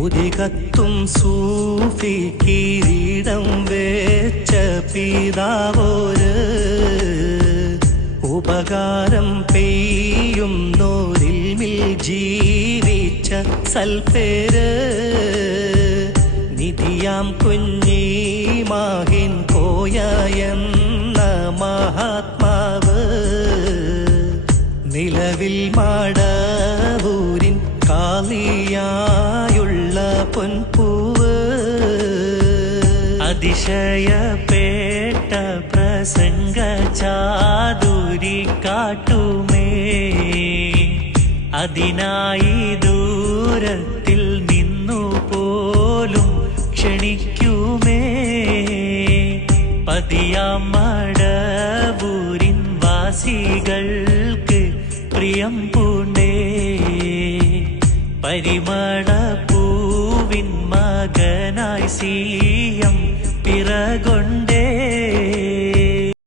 മുതികത്തും സൂഫി കിരീടം വെച്ച പിതാവോര് ഉപകാരം പെയ്യുന്നോരിൽ ജീവിച്ച സൽപ്പേര് നിധിയാം കുഞ്ഞിമാഹിൻ കോയ എന്ന മഹാത്മാവ് നിലവിൽ മാടവൂരിൻ കാളിയായുള്ള പൊൻപൂവ് അതിശയപേട്ട പ്രസംഗ ചാതുരി കാട്ടുമേ അതിനായി ദൂരത്തിൽ നിന്നു പോലും ക്ഷണിക്കുമേ പതിയാം മടവൂരിൻ വാസികൾക്ക് പ്രിയം പൂണ്ടേ പരിമള പൂവിൻ മകനായി സിയം പിറകൊണ്ട